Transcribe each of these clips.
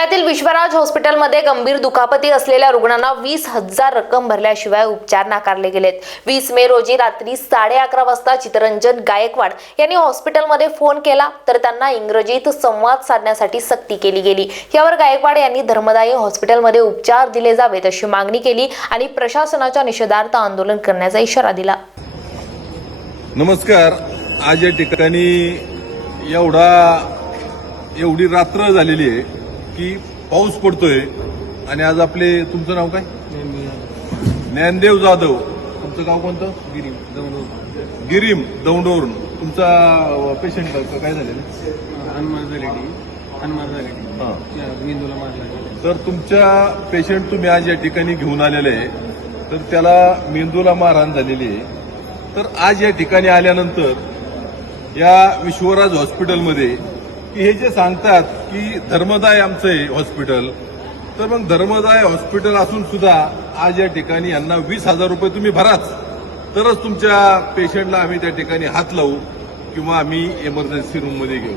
पुण्यातील विश्वराज हॉस्पिटलमध्ये गंभीर दुखापती असलेल्या रुग्णांना वीस हजार रक्कम भरल्याशिवाय उपचार नाकारले गेलेत. वीस मे रोजी रात्री साडे अकरा वाजता चितरंजन गायकवाड यांनी हॉस्पिटलमध्ये फोन केला तर त्यांना इंग्रजीत संवाद साधण्यासाठी सक्ती केली गेली. यावर गायकवाड यांनी धर्मदायी हॉस्पिटलमध्ये उपचार दिले जावेत अशी मागणी केली आणि प्रशासनाच्या निषेधार्थ आंदोलन करण्याचा इशारा दिला. नमस्कार. आज या ठिकाणी एवढा एवढी रात्र झालेली आहे. की पाऊस पडतोय आणि आज आपले तुमचं नाव काय? ज्ञानदेव जाधव. तुमचं गाव कोणतं? गिरीम गिरीम दौंडवरून तुमचा पेशंट काय झालेलं अनमार झालेली अनमार झालेली हां. मेंदूला तर तुमच्या पेशंट तुम्ही आज या ठिकाणी घेऊन आलेले आहे. तर त्याला मेंदूला मारहाण झालेली आहे. तर आज या ठिकाणी आल्यानंतर या विश्वराज हॉस्पिटलमध्ये की हे जे सांगतात की धर्मदाय आमचं आहे हॉस्पिटल तर मग धर्मदाय हॉस्पिटल असून सुद्धा आज या ठिकाणी यांना वीस हजार रुपये तुम्ही भराच. तरच तुमच्या पेशंटला आम्ही त्या ठिकाणी हात लावू किंवा आम्ही इमर्जन्सी रूममध्ये घेऊ.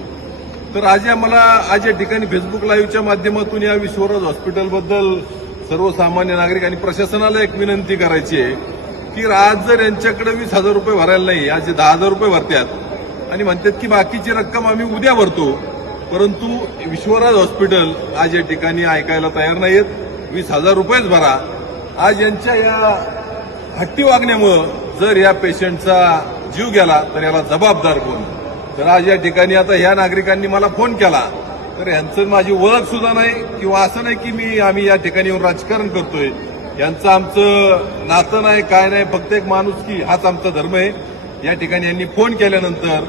तर आज या मला आज या ठिकाणी फेसबुक लाईव्हच्या माध्यमातून या विश्वराज हॉस्पिटलबद्दल सर्वसामान्य नागरिक आणि प्रशासनाला एक विनंती करायची आहे की आज जर यांच्याकडे वीस हजार रुपये भरायला नाही आज जे दहा हजार रुपये भरतात आणि म्हणतात की बाकीची रक्कम आम्ही उद्या भरतो. परंतु विश्वराज हॉस्पिटल आज या ठिकाणी ऐकायला तयार नाहीत वीस हजार रुपयेच भरा. आज यांच्या या हट्टी वागण्यामुळं जर या पेशंटचा जीव गेला तर याला जबाबदार कोण? तर आज या ठिकाणी आता ह्या नागरिकांनी मला फोन केला. तर यांचं माझी ओळख सुद्धा नाही किंवा असं नाही की मी आम्ही या ठिकाणी येऊन राजकारण करतोय. यांचं आमचं नातं नाही काय नाही फक्त एक माणूस की हाच आमचा धर्म आहे. या ठिकाणी यांनी फोन केल्यानंतर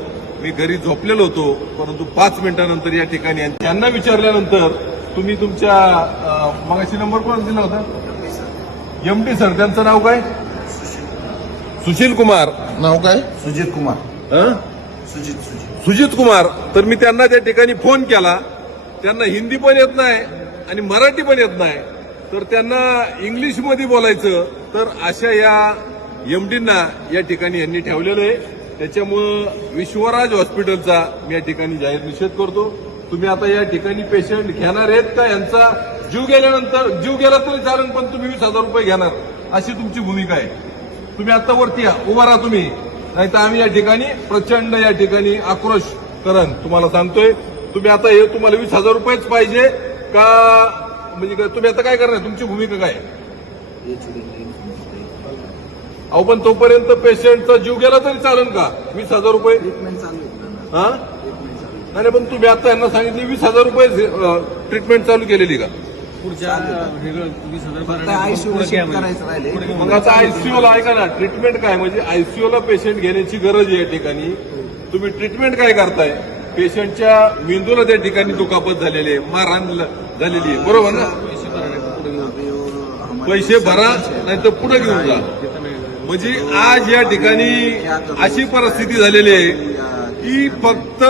मी घरी झोपलेलो होतो परंतु पाच मिनिटानंतर या ठिकाणी त्यांना विचारल्यानंतर तुम्ही तुमच्या मगाशी नंबर कोण दिला होता? एम डी सर त्यांचं नाव काय? सुशील कुमार. नाव काय? सुजित कुमार. हं? सुजित सुजित. सुजित कुमार. तर मी त्यांना त्या ठिकाणी फोन केला. त्यांना हिंदी पण येत नाही आणि मराठी पण येत नाही. तर त्यांना इंग्लिशमध्ये बोलायचं. तर अशा या एमडींना या ठिकाणी यांनी ठेवलेलं आहे. त्याच्यामुळं विश्वराज हॉस्पिटलचा मी या ठिकाणी जाहीर निषेध करतो. तुम्ही आता या ठिकाणी पेशंट घेणार आहेत का? यांचा जीव गेल्यानंतर जीव गेला तरी चालेल पण तुम्ही वीस हजार रुपये घेणार. अशी तुमची भूमिका आहे. तुम्ही आता वरती या. उभा राहा तुम्ही. नाही तर आम्ही या ठिकाणी प्रचंड या ठिकाणी आक्रोश करण तुम्हाला सांगतोय. तुम्ही आता हे तुम्हाला वीस हजार रुपयेच पाहिजे का? म्हणजे काय- तुम्ही आता काय करणार? तुमची भूमिका काय अहो पण तोपर्यंत पेशंटचा जीव गेला तरी चालेल का? वीस हजार रुपये? ट्रीटमेंट चालू आहे. ना हा नाही पण तुम्ही आता यांना सांगितले वीस हजार रुपये ट्रीटमेंट चालू केलेली का? पुढच्या वेगळं वीस हजार फक्त म्हणजे. करायचं राहिले. मग आता आयसीयूला ऐका ना ट्रीटमेंट काय म्हणजे? आयसीयूला पेशंट घेण्याची गरज आहे या ठिकाणी. तुम्ही ट्रीटमेंट काय करताय? पेशंटच्या मेंदूला त्या ठिकाणी दुखापत झालेली आहे मारहाण ल- झालेली आहे. बरोबर ना? पैसे भरा है। नाही तर पुढे घेऊन जा. म्हणजे आज या ठिकाणी अशी परिस्थिती झालेली आहे की फक्त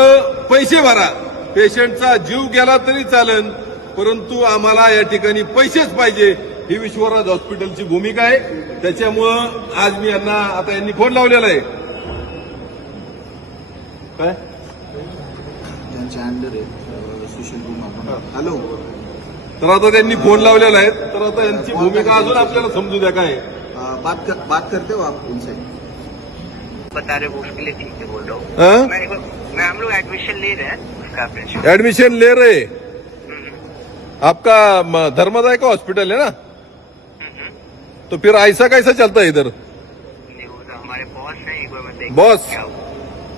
पैसे भरा. पेशंटचा जीव गेला तरी चालेल परंतु आम्हाला या ठिकाणी पैसेच पाहिजे ही विश्वराज हॉस्पिटलची भूमिका आहे. त्याच्यामुळं आज मी यांना आता यांनी फोन लावलेला आहे. काय? अंडर आहेत सुशील कुमार. हॅलो. तर आता त्यांनी फोन लावलेला आहे. तर आता यांची भूमिका अजून आपल्याला समजू द्या काय बात कर, बात करते हो आप उनसे? बता रहे हो उसके लिए ठीक है बोल रहा हूँ। हाँ? मैं मैं हम लोग एडमिशन ले रहे हैं उसका एडमिशन ले रहे? आपका धर्मदाय का हॉस्पिटल है ना? तो फिर ऐसा कैसा चलता है इधर? तो हमारे बॉस है बॉस?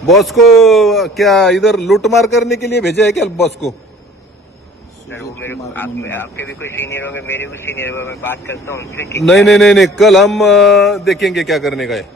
बॉस को क्या इधर लूटमार करने के लिए भेजा है क्या बॉस को? सर वो मेरे को आप, आपके भी कोई सीनियर होंगे मेरे भी सीनियर होंगे मैं बात करता हूँ उनसे कि नहीं नहीं नहीं नहीं कल हम अ, देखेंगे क्या करने का है।